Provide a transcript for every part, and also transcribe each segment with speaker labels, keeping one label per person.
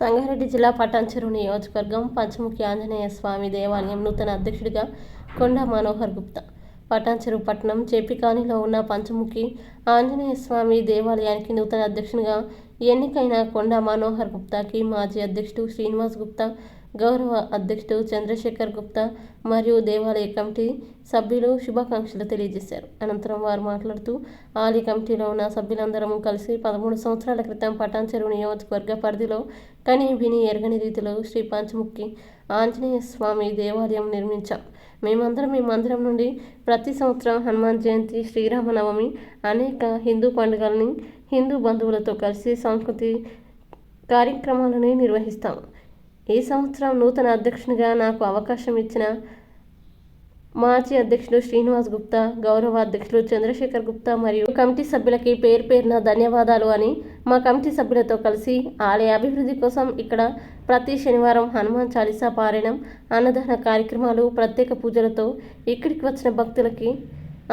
Speaker 1: సంగారెడ్డి జిల్లా పటాన్చెరు నియోజకవర్గం పంచముఖి ఆంజనేయ స్వామి దేవాలయం నూతన అధ్యక్షుడిగా కొండా మనోహర్ గుప్తా. పటాన్చెరు పట్టణం చేపికానిలో ఉన్న పంచముఖి ఆంజనేయ స్వామి దేవాలయానికి నూతన అధ్యక్షునిగా ఎన్నికైన కొండ మనోహర్ గుప్తాకి మాజీ అధ్యక్షుడు శ్రీనివాస్ గుప్తా గౌరవ అధ్యక్షుడు చంద్రశేఖర్ గుప్తా మరియు దేవాలయ కమిటీ సభ్యులు శుభాకాంక్షలు తెలియజేశారు. అనంతరం వారు మాట్లాడుతూ ఆలయ కమిటీలో ఉన్న సభ్యులందరం కలిసి పదమూడు సంవత్సరాల క్రితం పటాన్చెరు నియోజకవర్గ పరిధిలో కనీ విని ఎరగని రీతిలో శ్రీ పంచముఖి ఆంజనేయ స్వామి దేవాలయం నిర్మించాం. మేమందరం ఈ మందిరం నుండి ప్రతి సంవత్సరం హనుమాన్ జయంతి శ్రీరామనవమి అనేక హిందూ పండుగలని హిందూ బంధువులతో కలిసి సంస్కృతి కార్యక్రమాలని నిర్వహిస్తాం. ఈ సంవత్సరం నూతన అధ్యక్షునిగా నాకు అవకాశం ఇచ్చిన మాజీ అధ్యక్షుడు శ్రీనివాస్ గుప్తా గౌరవ అధ్యక్షుడు చంద్రశేఖర్ గుప్తా మరియు కమిటీ సభ్యులకి పేరు పేరున ధన్యవాదాలు అని మా కమిటీ సభ్యులతో కలిసి ఆలయ అభివృద్ధి కోసం ఇక్కడ ప్రతి శనివారం హనుమాన్ చాలీసా పారాయణం అన్నదాన కార్యక్రమాలు ప్రత్యేక పూజలతో ఇక్కడికి వచ్చిన భక్తులకి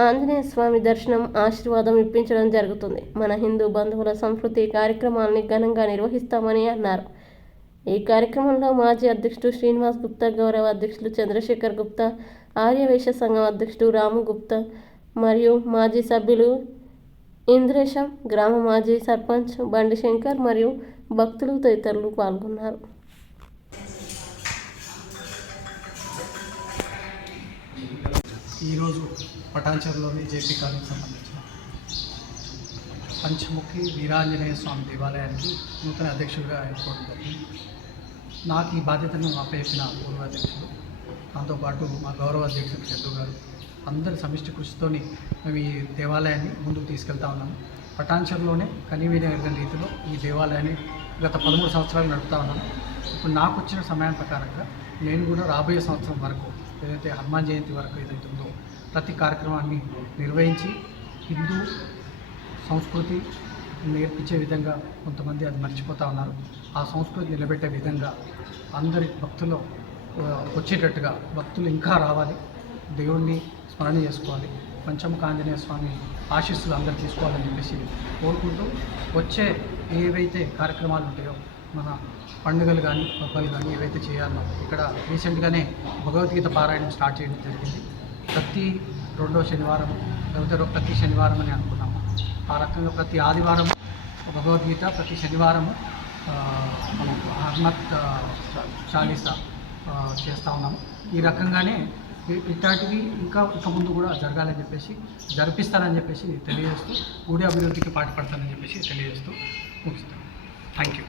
Speaker 1: ఆంజనేయ స్వామి దర్శనం ఆశీర్వాదం ఇప్పించడం జరుగుతుంది. మన హిందూ బంధువుల సంస్కృతి కార్యక్రమాలని ఘనంగా నిర్వహిస్తామని అన్నారు. ఈ కార్యక్రమంలో మాజీ అధ్యక్షుడు శ్రీనివాస్ గుప్తా గౌరవ అధ్యక్షులు చంద్రశేఖర్ గుప్తా ఆర్యవేశ సంఘం అధ్యక్షుడు రాము గుప్తా మరియు మాజీ సభ్యులు ఇంద్రేశం గ్రామ మాజీ సర్పంచ్ బండి శంకర్ మరియు భక్తులు తదితరులు పాల్గొన్నారు.
Speaker 2: ఈరోజు పటాన్చర్లోని జేపీ కాలనీకి సంబంధించిన పంచముఖి వీరాంజనేయ స్వామి దేవాలయానికి నూతన అధ్యక్షుడిగా ఎన్నుకోవడం జరిగింది. నాకు ఈ బాధ్యతను అప్పచెప్పిన పూర్వ అధ్యక్షుడు దాంతోపాటు మా గౌరవ అధ్యక్షుడు చందు గారు అందరి సమిష్టి కృషితోని మేము ఈ దేవాలయాన్ని ముందుకు తీసుకెళ్తా ఉన్నాము పటాన్చర్లోనే కనీవీన రీతిలో ఈ దేవాలయాన్ని గత పదమూడు సంవత్సరాలు నడుపుతా ఉన్నాను ఇప్పుడు నాకు వచ్చిన సమయం ప్రకారంగా నేను కూడా రాబోయే సంవత్సరం వరకు ఏదైతే హనుమాన్ జయంతి వరకు ఏదైతే ఉందో ప్రతి కార్యక్రమాన్ని నిర్వహించి హిందూ సంస్కృతి నేర్పించే విధంగా కొంతమంది అది మర్చిపోతూ ఉన్నారు. ఆ సంస్కృతి నిలబెట్టే విధంగా అందరి భక్తులు వచ్చేటట్టుగా భక్తులు ఇంకా రావాలి. దేవుణ్ణి స్మరణ చేసుకోవాలి. పంచముఖ ఆంజనేయ స్వామి ఆశీస్సులు అందరు తీసుకోవాలని చెప్పేసి కోరుకుంటూ వచ్చే ఏవైతే కార్యక్రమాలు ఉంటాయో మన పండుగలు కానీ పబ్బలు కానీ ఏవైతే చేయాలో ఇక్కడ రీసెంట్గానే భగవద్గీత పారాయణం స్టార్ట్ చేయడం జరిగింది. ప్రతి రెండో శనివారం లేకపోతే ప్రతి శనివారం అని అనుకున్నాము ఆ రకంగా ప్రతి ఆదివారం భగవద్గీత ప్రతి శనివారము మనం హనుమత్ చాలీసా చేస్తూ ఉన్నాము ఈ రకంగానే ఇట్లాంటివి ఇంకా ఇక ముందు కూడా జరగాలని చెప్పేసి జరిపిస్తానని చెప్పేసి తెలియజేస్తూ గుడి అభివృద్ధికి పాటుపడతానని చెప్పేసి తెలియజేస్తూ ముగిస్తాను. Thank you